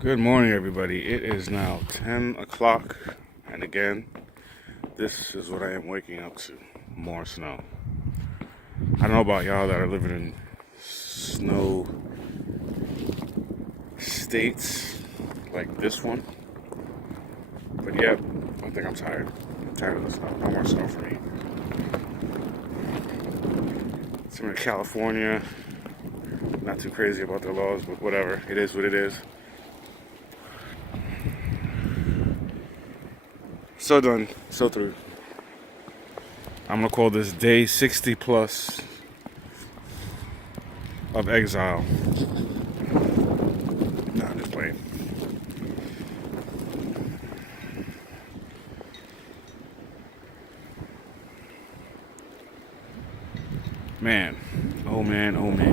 Good morning, everybody. It is now 10 o'clock, and again, this is what I am waking up to. More snow. I don't know about y'all that are living in snow states like this one, but yeah, I think I'm tired. I'm tired of the snow. No more snow for me. I'm in California. Not too crazy about their laws, but whatever. It is what it is. So done. So through. I'm gonna call this day 60 plus of exile. Nah, I'm just playing. Man, oh man, oh man.